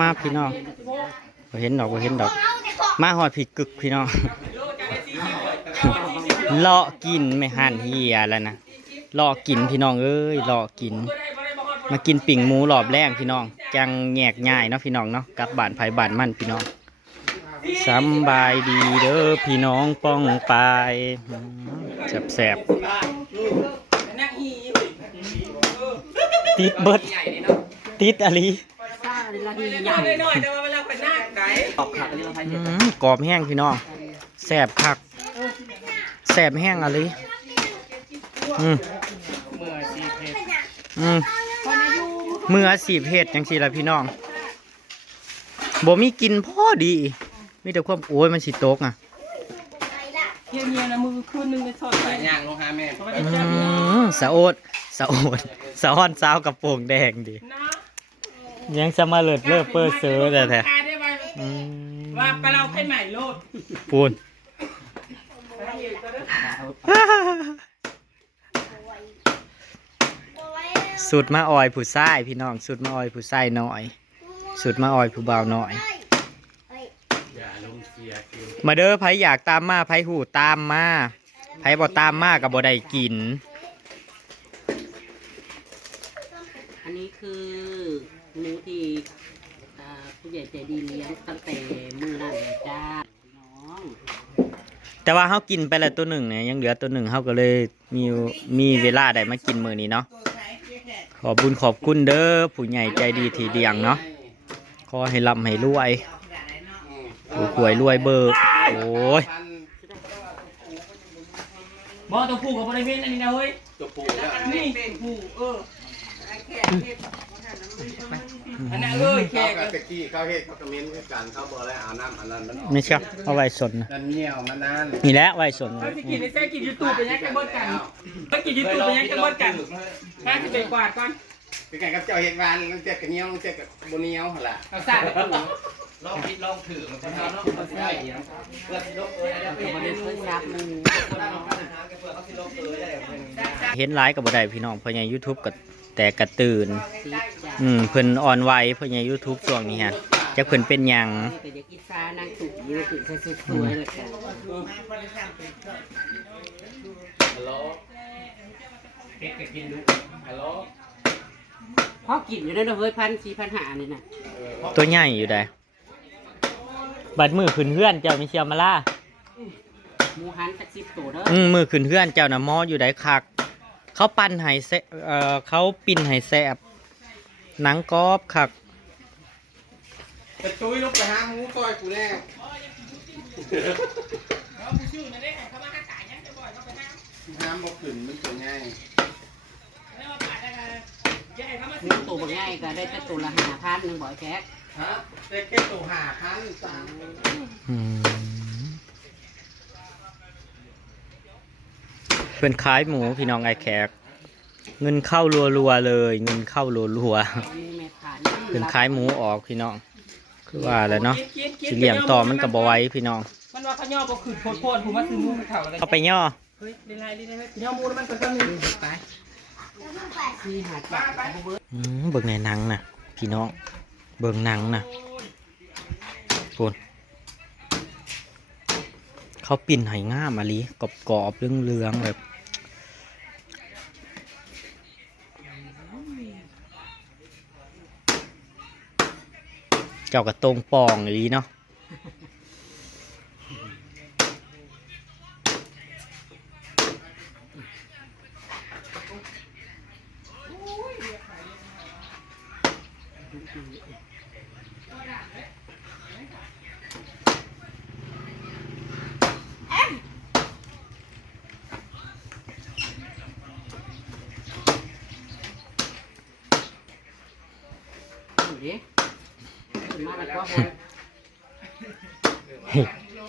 มาพี่น้องบ่เห็นดอกมาหอดผิดกึกพี่น้องเลาะกินไม่หันเฮียแล้วนะเลาะกินพี่น้องเอ้ยเลาะกินมากินปิ่งหมูรอบแรกพี่น้องจังแยกง่ายเนาะพี่น้องเนาะกลับบ้านไผบ้านมันพี่น้องสำบายดีเด้อพี่น้องป้องปายแสบติดเบิดติดอะไรกรอบแห้งพี่น้องแสบคักแสบแห้งอะไรมือสีเพชรจังสิล่ะพี่น้องบ่มีกินพอดีมีแต่ความโอ้ยมันสิตกอ่ะเที่ยวเนี่ยนะมือคืนนึงไปสอดไปย่างลงหาแม่สะโอดสะอ้อนสาวกับโป่งแดงดิยังสมาเลิศเลิศเปอร์เซอร์แต่ว่าไปเราให้ใหม่โลดปูนสุดมาออยผู้ชายพี่น้องสุดมาออยผู้ชายหน่อยสุดมาออยผู้บ่าวหน่อยมาเด้อไผอยากตามมาไผหูตามมาไผบ่ตามมากับบ่ได้กินอันนี้คือหมูที่ผู้ใหญ่ใจดีเลี้ยงตั้งแต่มื้อนั้นเลยจ้าน้องแต่ว่าเขากินไปแล้วตัวหนึ่งเนี่ยยังเหลือตัวหนึ่งเขาก็เลยมีเวลาได้มากินมื้อนี้เนาะขอบบุญขอบคุณเด้อผู้ใหญ่ใจดีทีเดียงเนาะขอให้ร่ำให้รวยผู้ป่วยรวยเบิกโอ้ยบ่ตัวผู้กับบริเวณอันนี้นะเฮ้ยตัวผู้นี่ผู้อันนั้นแขกตะกี้เขาเฮ็ดเขาคอมเมนต์กันเขาบอกอะไรเอาน้ำอันนั้นมันออกไม่ใช่เอาไว้สนนะนั่นเงี้ยวมันนั่นนี่แหละไว้สนเขาจะกินในแท้กินยูทูบเป็นยังไงเบิดกันเขากินยูทูบเป็นยังไงเบิดกันน่าจะเป็นกวาดก่อนเป็นไงครับเจ้าเฮ็ดวานมันเจ็บกับเงี้ยวมันเจ็บกับโบเนียวล่ะเอาซาไปถูลองคิดลองถือมันทำเนาะมันได้เพื่อลบได้เพื่อมันเคยซับมึงเห็นไลฟ์กับบ่ได้พี่น้องเพราะใน YouTube ก็แต่กระตื่นเพิ่นอ่อนไหวเพราะใน YouTube ช่วงนี้ฮะจักเพิ่นเป็นหยังก็อยากกินซ่านางตุกอยู่ตุกสวยๆเลยค่ะฮัลโหลเฮ็ดก็กินดูฮัลโหลพอกินอยู่ได้เฮ้ย1,400-1,500นี่น่ะตัวใหญ่อยู่ได้บัดมือขึ้นเฮือนเจ้ามีเชียมาล่าหมูหันจัก10ตัวเด้อมือขึ้นเฮือนเจ้าน่ะมออยู่ได้คักเขาปั้นให้เขาปิ้นให้แซ่บหนังกรอบคักจะตุ้ยลูกไปหาหมูก้อยกูแน่ห้ามบอกขึ้นมันตัวง่ายตัวบางง่ายก็ได้แต่ตัวละ5,000นึงบ่อยแจ๊กฮะได้แค่ตัว5,000สั่งเป็นขายหมูพี่น้องไอแขกเงินเข้ารัวๆเลยเงินเข้ารัวๆเป็นขายหมูออกพี่น้องคือว่าแล้วเนาะสิเลี้ยงต่อมันกับบไว้พี่น้องมันว่าเขาย่อบ่ขึ้นโพดผมว่าซื้อหมูเขาอะไรเอาไปย่อเฮ้ยได้ไรย่อหมูมันก็ต้องมีไปมีหาจับเบิ่งในหนังน่ะพี่น้องเบิ่งหนังน่ะปูนเขาปิ้นไห้ง่ามอะลิกรอบๆเรื่องๆแบบเจ้ากระตรงปองอย่างนี้เนาะ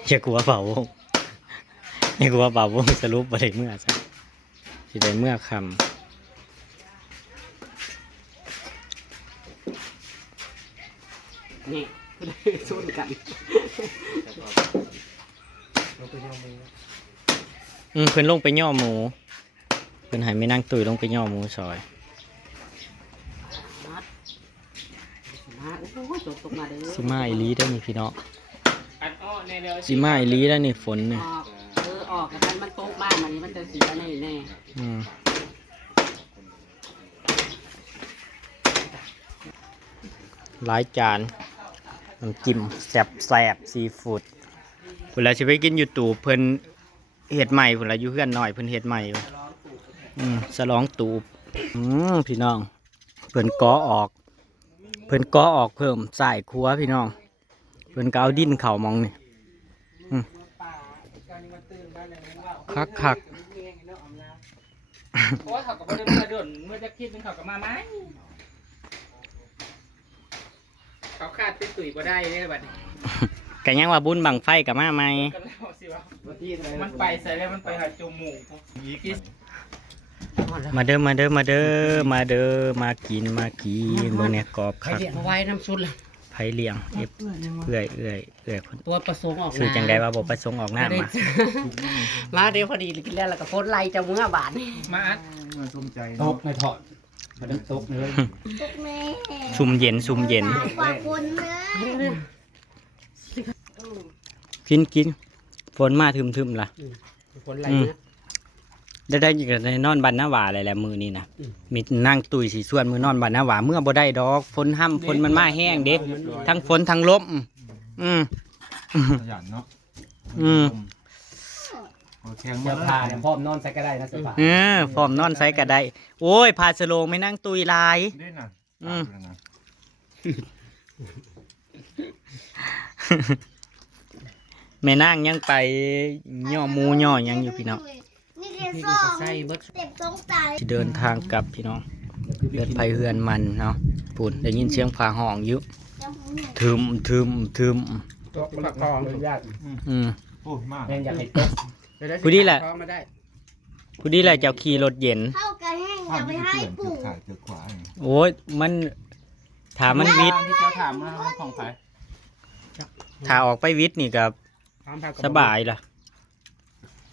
อย่ากลัวเป่าวงอย่ากลัวเป่าวงสรุปบ่ได้เมื่อใช่สิได้เมื่อคำนี่สู้กันเพิ่นลงไปย่อหมูเพิ่นให้ไม่นั่งตุยลงไปย่อหมูซอยม ฮะโอ้โหตกมาเด้อ สิมาอีหลีได้อนี่พี่น้อง อันอ้อในเร็ว สิมาอีหลีได้อนี่ฝนนี่ ออกออกกันมันตกบ้านมันนี่มันจะเสียแน่แน่ อืมหลายจานน้ำจิ้มแซ่บซีฟู้ดเวลาสิไปกินอยู่ตู่เพิ่นเฮ็ดใหม่เพิ่นละอยู่เฮือนน้อยเพิ่นเฮ็ดใหม่อยู่สลองตูบพี่น้องเพิ่นก่อออกเพิ่มสายครัวพี่น้องเพิ่นก็เอาดินเข้ามองนี่คัก โอ้ยเขาก็บ่ได้มาเดินเมื่อจะคิดนึงเขาก็มาไหมเขาขาดไปตุ๋ยบ่ได้เลยบัดนี้ ๆก็ยังว่าบุญบังไฟก็มาใหม่ ก็แล้วสิว่ามันไปใส่แล้วมันไปหาจมูกกิน มาเด้อมากินเบิ่งเนี่ยกรอบ ใคร คัก เรียกไว้น้ำซุปเลย ไผเลี้ยงเอื้อยคน ตัวประสงค์ออก ซื้อจังไดว่าบ่ประสงค์ออกหน้ามา มาเดี๋ยวพอดีกินแล้วก็โพสไล่จะเมื่อบาทนี่ มาอัด ตกไม่ถอดมาดังตกเลย ซุ่มเย็น กว่าคนเลย กินฝนมาทึมๆล่ะ โพสไล่นะ ได้อยู่ในนอนบ้านนาหวาอะไรแหละมือนี่นะมีนั่งตุยสีส่วนมือนอนบ้านนาหวาเมื่อบ่ได้ดอกฝนห้ำฝนมันมาแห้งเด้ทั้งฝนทั้งลมขยันเนาะ แข็งมาผ่าเนี่ยพร้อมนอนใส่ก็ได้นะเสื้อผ้า พร้อมนอนใส่ก็ได้โอ้ยพาสโลงไม่นั่งตุยลาย ได้น่ะ แม่นั่งยังไปย่อหมูย่อยังอยู่พี่น้อง นี่แค่ พี่ ส ก็ อ จะ ง ใส่เบิด เต็มสองตา ที่เดินทางกลับพี่น้องเลือดไผเฮือนมันเนาะปุ่นได้ยินเสียงฟ้าห้องอยู่ทึม ตกปากกอง ญาติ โอ้ยมาก แม่งอยากให้ตก ผู้ดีแหละ มาได้ ผู้ดีแหละเจ้าขี่รถเย็น เข้ากันแห้งอย่าไปให้ปู่ ถ่ายเจอขวา โอ้ยมันถามมันวิทย์ ที่เขาถามมาของใคร ถ้าออกไปวิทย์นี่กับสบายล่ะ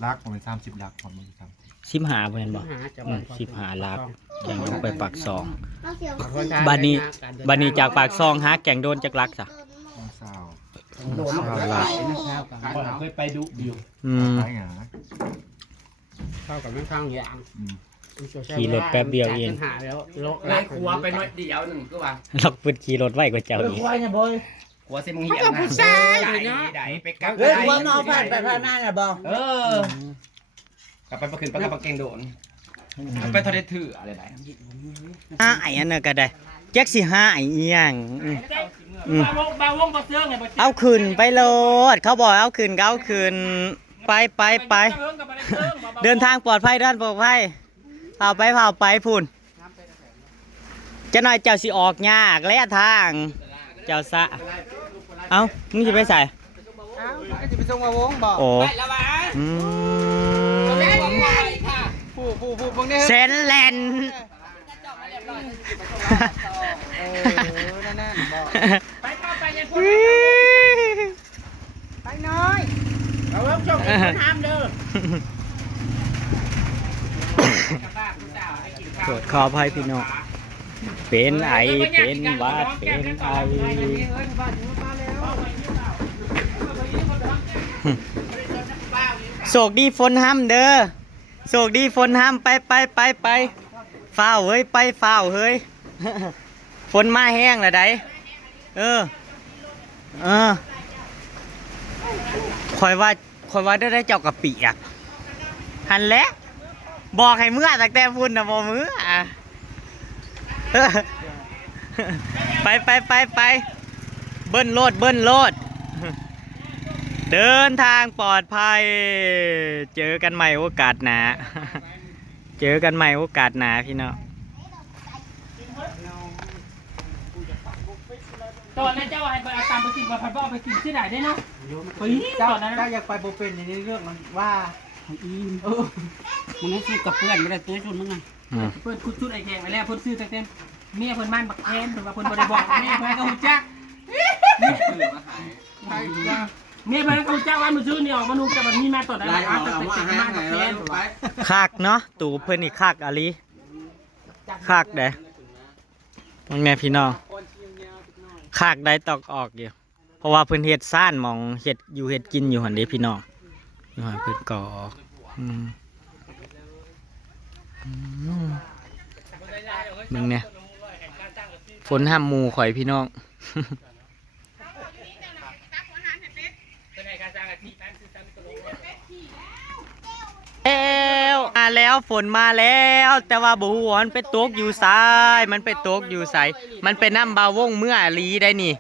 ลักผมเป็น30ลักผมเป็น30 15เพิ่นบอก หาจะ 15ลักแข่งลงไปปากซอง เอาเสียว บัดนี้จากปากซองหาแก่งโดนจากลักซะ ต้องเศร้า โดน ลัก เคยไปดูอยู่ ไปหา เข้ากับแม่ข้างอย่าง ขี่รถแป๊บเดียวเอง หาแล้วโลก ไล่ครัวไปหน่อยเดียวหนึ่งก็ว่า ลักเพิ่นขี่รถไวกว่าเจ้าอีก ครัวเนี่ยบอยครัวเซมงเหียนะได้ไปกับ เฮ้ยว่านอนผ่านไปผ่านมาน่ะบ่ กลับไปประคืนปลากระปักเก่งโดนไปทะเลถืออะไรได้ หาไอ้อันนั้นก็ได้จักสิหาไอ้อีหยังบาวงบาเสื้อไงบา เอาขึ้นไปโลดเขาบอกเอาขึ้นก็เอาขึ้นไปเดินทางปลอดภัยเผาไปพุ่นจะหน่อยเจ้าสิออกยากและทางเจ้าซะเอ้ามึงจะไปใส่ จะไปส่งมาวงบอก โอ้ แล้ววะ อืม ผู้พวกนี้ เซนแลน นั่นบอกไปเข้าไปยังพวกไปน้อยเอาเริ่มจบทำเด้อ โทษขออภัยพี่น้องเป็นไอเป็นหวัดเป็นไอโศกดีฝนห้ำเด้อโศกดีฝนห้ำไปฝ้าวเฮ้ยไปฝ้าวเฮ้ย ฝนมาแห้งแล้วได้คอยว่าได้เจ้ากะปิอ่ะหันแล้วบอกให้เมื่อตั้งแต่พุ่นนะบอมืออ่ะ ไปเบิ้ลโลดเดินทางปลอดภัยเจอกันใหม่โอกาสหนาพี่น้อง ตอนนั้นเจ้าให้ไปเอาตามไปกินกับพัดบ่อไปกินที่ไหนได้เนาะเฮ้ยตอนนั้น เจ้าอยากไปโบเป็นในเรื่องมันว่า มึงให้ซื้อกับเพื่อนไม่ได้ตัวชุนมึงไง เพิ่นชุดไอ้แขงไปแล้วเพิ่นซื้อเต็มเมียเพิ่นมันบักแคนเพิ่นว่าเพิ่นบ่ได้บอกเมียเพิ่นก็ฮู้จักเมียเพิ่นก็ฮู้จักว่ามื้อซื้อนี่ออกมานุ่งแต่มันมีมาตอนนั้นว่าแต่มันบักแคนว่า คักเนาะตู่เพิ่นนี่คักอะลีคักเด้ตรงนี้พี่น้อง คากได้ตอกออกอยู่เพราะว่าเพิ่นเฮ็ดซ่านหมองเฮ็ดอยู่เฮ็ดกินอยู่หั่นเด้พี่น้องอยู่หั่นเพิ่นก่อออกอืมมึงเนี่ยฝนห้ามหมู่ข่อยพี่น้อง แล้วฝนมาแล้วแต่ว่าบ่ฮู้ว่ามันไปตกอยู่ไสมันไปตกอยู่ไสมันไปน้ำบาวงเมื่ออาลีได้นี่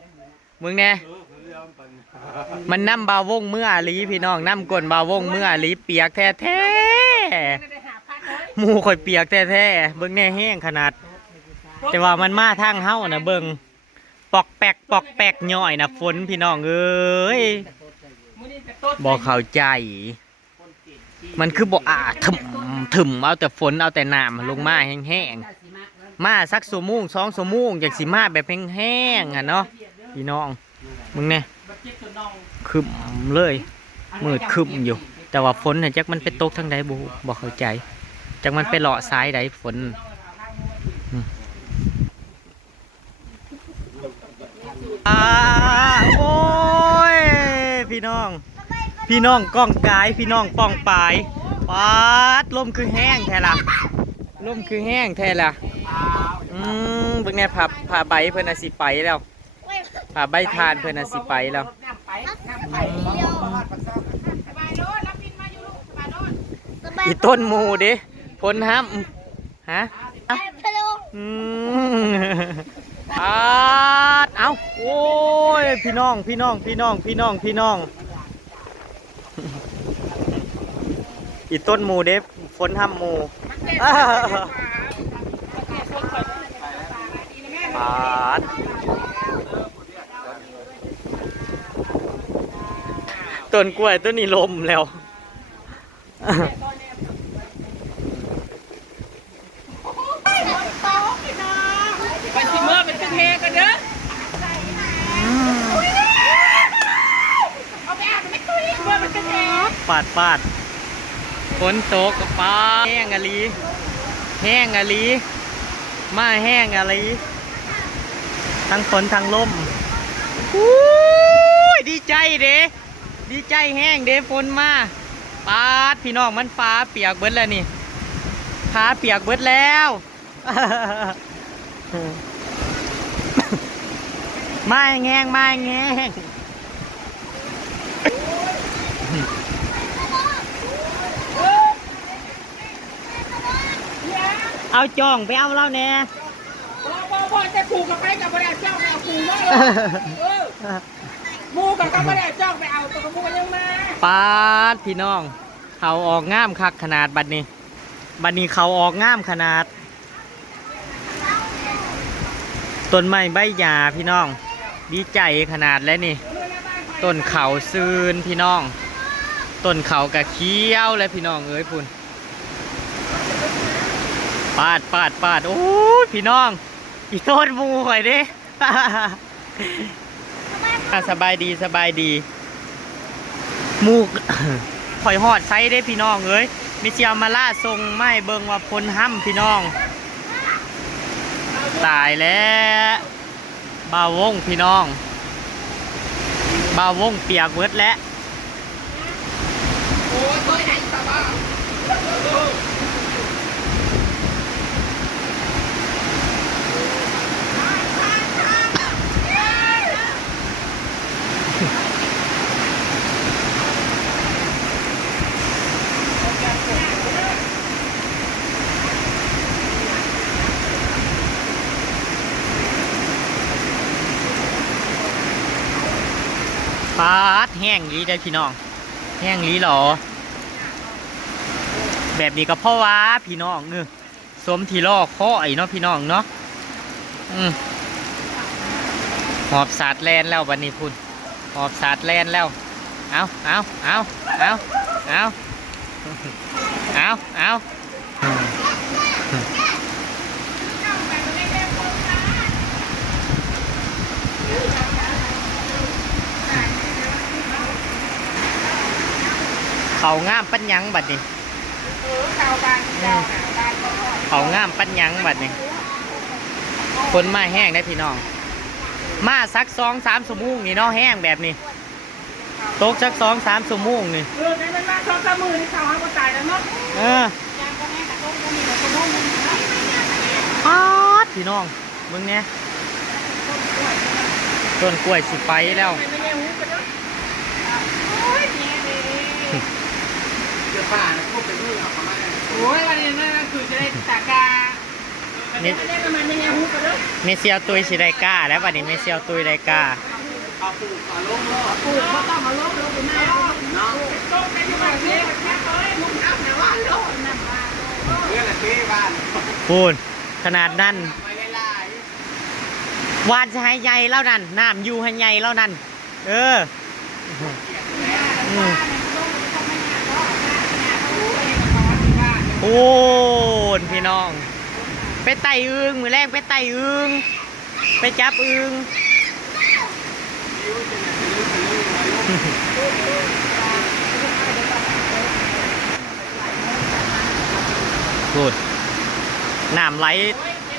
มึงแน่มันน้ำบาวงเมื่ออาลีพี่น้องน้ำก้นบาวงเมื่ออาลีเปียกแท้ๆหมู่ข่อยเปียกแท้ๆเบิ่งแน่แห้งขนาดแต่ว่ามันมาทางเฮานะเบิ่งปอกแปกย่อยนะฝนพี่น้องเอ้ยบ่เข้าใจมันคือบ่ถึมเอาแต่ฝนเอาแต่น้ำลงมาแห้งๆมาสักชั่วโมง2 ชั่วโมงจังสิมาแบบแห้งๆอ่ะเนาะพี่น้องมึงเนี่ยคึมเลยมืดคึมอยู่แต่ว่าฝนน่ะจักมันไปตกทางใดบ่เข้าใจจักมันไปเลาะซ้ายใดฝนโอ้ยพี่น้องก้องกายพี่น้องป้องปายปาดลมคือแห้งแท้ล่ะเบิ่งแน่ผ่าใบเพิ่นน่ะสิไปแล้วผ่าใบทานเพิ่นน่ะสิไปแล้วอีต้นหมูเด้พ้นห้ำฮะเอาโอ้ยพี่น้องอีต้นหมูเด้ฝนห้ำหมูต้นกล้วยต้นนี้ลมแล้วไปสิเมื่อเป็นเทกันเด้อเอาไปอาบไม่ตุ้ยเมื่อเป็นเทปาดฝนตกปาแห้งอะลีมาแห้งอะลีทั้งฝนทั้งลมดีใจแห้งเด้ฝนมาปาดพี่น้องมันฟ้าเปียกเบิดแล้วนี่ฟ้าเปียกเบิดแล้วไม่แง่งเอาจ่องไปเอาเล่าแน่บ่จะผูกกับไปกับบริษัทเจ้าไปเอาผูกว่ามูกับบริษัทเจ้าไปเอาตัวมูยังมาปาดพี่น้องเขาออกง่ามคักขนาดบัดนี้เขาออกง่ามขนาดต้นไม้ใบหญ้าพี่น้องดีใจขนาดแล้วนี่ต้นเขาซืนพี่น้องต้นเขากะเคี้ยวแล้วพี่น้องเอ้ยพุ่นปาดโอ้ยพี่น้องอีต้นมูข่อยเด้ สบายดีมูข่อยหอดไซได้พี่น้องเอ้ยมีเจียวมาล่าทรงไม่เบิ่งว่าพ้นห้ำพี่น้องตายแล้วบ่าวงพี่น้องบ่าวงเปียกเบิดแล้วปาดแห้งลีได้พี่น้องแห้งลีหรอแบบนี้ก็เพราะว่าพี่น้องสมที่ล่อข้อไอ้เนาะพี่น้องเนาะหอบสาดแลนแล้ววันนี้พุ่นหอบสาดแลนแล้วเอาเขาง่ามปัญญังบัดนี้เขาง่ามปัญญังบัดนี้คนมาแห้งได้พี่น้อง มาสัก2-3 ชั่วโมงนี่เนาะแห้งแบบนี้ตกสัก2-3 ชั่วโมงนี่ ในมันมา2-3 มื้อนี่เขาหาบ่ตายแล้วเนาะ ป๊าดพี่น้องมึงเนี่ยต้นกล้วยสิไปแล้ว เดี๋ยวป่านะพวกไปด้วยเอาประมาณนั้น โอ้ยวันนี้นั่นคือจะได้ตากาเล่นประมาณนี้ไงฮู้กันเด้อ เมเซียวตุยสิได้กล้าแล้วบัดนี้เมเซียวตุยได้กล้า เอาปลูกเอาลงรอด ปลูกบ่ต้องมาลบไปหน้าเนาะต้นกันอยู่บ้านเล็กแค่เอ้ยมึงเอาแนวว่าโลดนั่นว่า เพื่อนละที่บ้าน พูนขนาดนั้น ไม่ได้ลายว านจะให้ใหญ่แล้วนั่นน้ำอยู่ให้ใหญ่แล้วนั่นเออโอ้นพี่น้องไปไต่อึงมือแรกไปไต่อึงไปจับอึงพูดน้ำไหล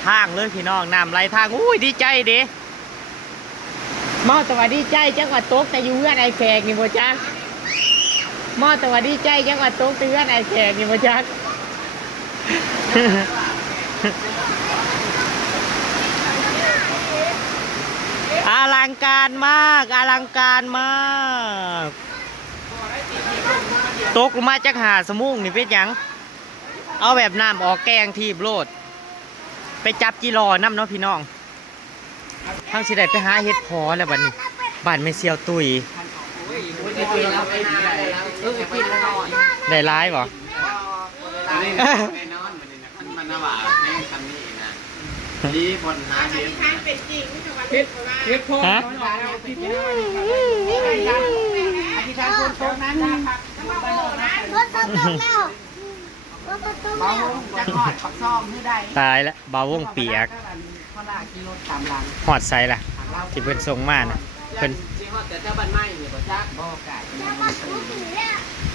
ทางเลยพี่น้องน้ำไหลทางอุ้ยดีใจเด้มอตัวดีใจจังหวัดตกแต่อยู่เพื่อนไอแขกนี่บ่จ๊ะมอตัวดีใจจังหวัดตกแต่เพื่อนไอแขกนี่บ่จ๊ะ อลังการมากอลังการมากตกลงมาจากหาสมุงนี่เป็นหยังเอาแบบน้ำออกแกงทีบโลดไปจับจีรอน้ำเนาะพี่น้องทั้งสิได้ไปหาเฮ็ดพอแล้วบัดนี้บ้านไม่เซียวตุยได้ร้ายบ่ แน่นอนมันน่าหวานแม่คันนี้นะดีบนหาเห็ด เฮ็ดพ่อน้อยๆติดอยู่อธิษฐานคนโตนั้น รถตกแล้วรถตกแล้ว จะหอดปักซองให้ได้ ตายแล้วบาวงเปียก พลากิโลตามหลัง หอดใส่ล่ะที่เพิ่นส่งมานะเพิ่น สิฮอดแต่เจ้าบ้านไม้นี่บ่จักบ่กะ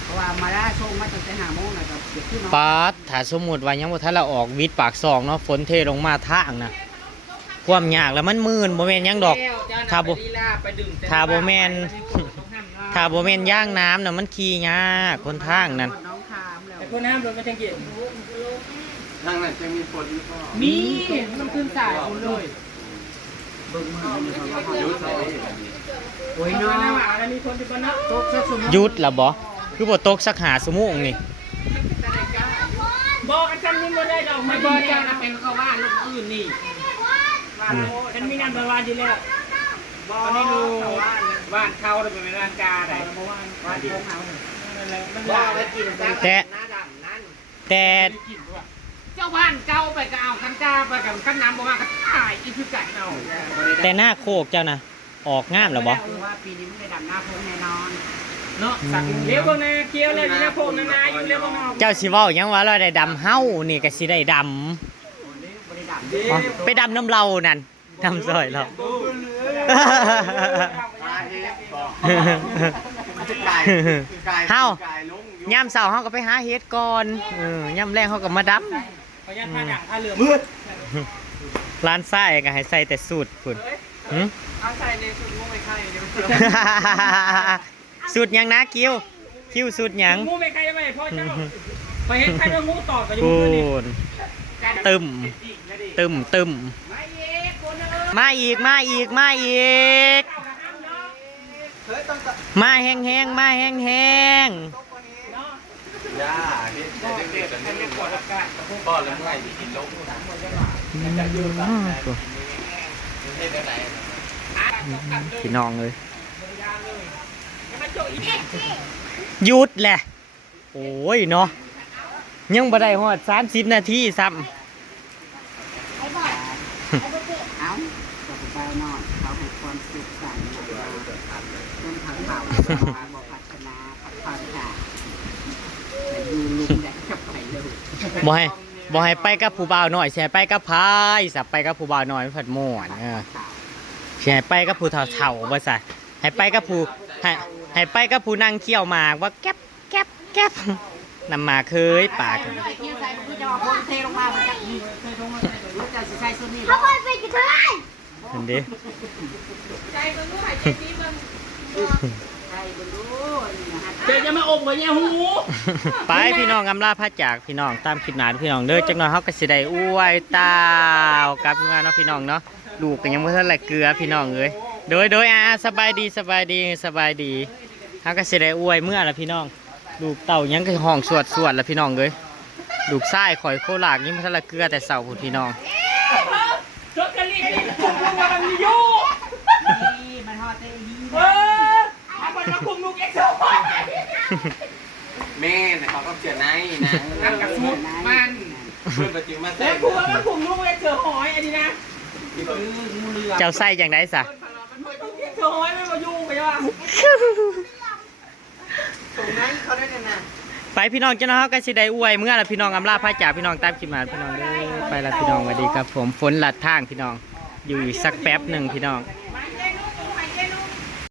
เพราะว่ามาได้ส่งมาตั้งแต่5 โมงน่ะก็เก็บขึ้น ปาดถ้าสมมุติว่ายังบ่ทันละออกวิทย์ปากซองเนาะฝนเทลงมาทางนะความยากแล้วมันมื่นบ่แม่นหยังดอกถ้าบ่ถ้าบ่แม่น ถ้าบ่แม่นย่างน้ำน่ะมันขี่ยากคนทางนั้น น้องคามแล้ว ไอ้คนห้ามรถไม่จังเกีย ทางนั้นจะมีฝนหรือเปล่า มีมันขึ้นสายคนเลย ยุดเลย โอ้ย น้ น้ อ อง ง แล้วมีคนที่บ้านเนาะ ตกสักชั่วโมง หยุดล่ะบ่คือบ่ตกสักหาชั่วโมงนี่ บอกกันจำนี่บ่ได้ดอกไม่ ไม่ บ บ่ อก จ้า จ้า เป็นเขาว่าลูกอื่นนี่ ฉันมีงานประวันอยู่แล้วตอนนี้ดูบ้านเขาจะเป็นร้านกาไหนบ้านที่เขามันว่าไปกิน แต่แต่ เจ้าบ้านเก่าไปก็เอาคันกาไปกับคันน้ำบ่ว่าก็ตายอีคือกันเอา แต่หน้าโคกเจ้านะออกงามแล้วบ่ ว่าปีนี้ไม่ได้ดำหน้าพงแน่นอน เนาะสักเลี้ยวบางนาเคี้ยวเลยนี่นะพวกนานาอยู่เลี้ยวบางนา เจ้าสิเว้าหยังว่าเราได้ดำเฮานี่ก็สิได้ดำ บ่ได้ดำ อ๋อไปดำน้ำเรานั่นดำซอยเรา เฮายามเช้าเฮาก็ไปหาเฮ็ดก่อนยามแรงเฮาก็มาดับ ขออนุญาตท่าด่างท่าเรือ ร้านทรายก็ให้ใส่แต่สูตรพุ่นหึ เอาใส่ในสุดมุ้งไม่ไข่เดี๋ยว สูตรหยังนะคิวสูตรหยัง งูไม่ไข่ไม่พ่อเจ้าไปเห็นใครว่างูตอดไปอยู่ พู นี่ นตึมมาอีกมาแห้งมาแห้ง ย่าเด็กๆแต่นี่ปวดอากาศป้อนแล้วไงกินลงพี่น้องเลยหยุดแหละโอ้ยเนาะยังบ่ได้ฮอด30 นาทีซ้ำ ไอ้บอดไอ้บอดเจ็บ เอาก็ไปนอนเขาให้ความสุขสันต์ต้นทางเบาบอกพัฒนาพัฒนาแต่อยู่ลุมได้กับไปเลย บ่ให้ไปกับผู้บ่าวน้อยสิให้ไปกับพายสับไปกับผู้บ่าวน้อยมันผัดม่วนสิให้ไปกับผู้เฒ่าๆบ่ซะให้ไปกับผู้ให้ไปกับผู้นั่งเคี่ยวหมากว่าแก๊บนำมาเคยปาก เที่ยวใส่คือจะเอาคนเทลงมาจากนี่รู้จักสิใส่ส่วนนี้ เขาไปกินอะไร โอ้ เห็นดิ ใครบ่รู้นี่นะฮะ เจ๊จะมาอมกับเนี่ยหู ไปพี่น้องอำลาพระจากพี่น้องตามคลิปหน้าพี่น้องเด้อจักหน่อยเฮาก็สิได้อวยตาวกลับมาเนาะพี่น้องเนาะลูกก็ยังบ่ทันไหลเกลือพี่น้องเอ้ยโดยสบายดีเฮาก็สิได้อวยเมื่อละพี่น้องลูกเต่ายังก็ห้องสวดละพี่น้องเอ้ยลูกชายข่อยโคลากยังบ่ทันไหลเกลือแต่เช้าพุ่นพี่น้อง จดกันรีบคุมลูกมันมีอยู่ นี่มันฮอดได้ดี ถ้ามันมาคุมลูกเอ็กซ์ แม่น่ะเขาก็เชื่อในนะ นั่นกับชุดมัน เพื่อนประจิมา แล้ ใส่ วกูว่ามันคุมลูกเอ็กซ์หอยอันนี้นะ เจ้าไส้จังได๋ซะ ลูกเอ็กซ์หอยไม่มายุ่งไปว่า ตรงนั้นเขาได้กันนะ ไปพี่น้องจักหน่อยเฮาก็สิได้อวยเมื่อละพี่น้องอำลาพระจากพี่น้องตามคลิปหน้าพี่น้องเด้อไปละพี่น้องสวัสดีครับผมฝนลัดทางพี่น้องอยู่อีกสักแป๊บหนึงพี่น้อง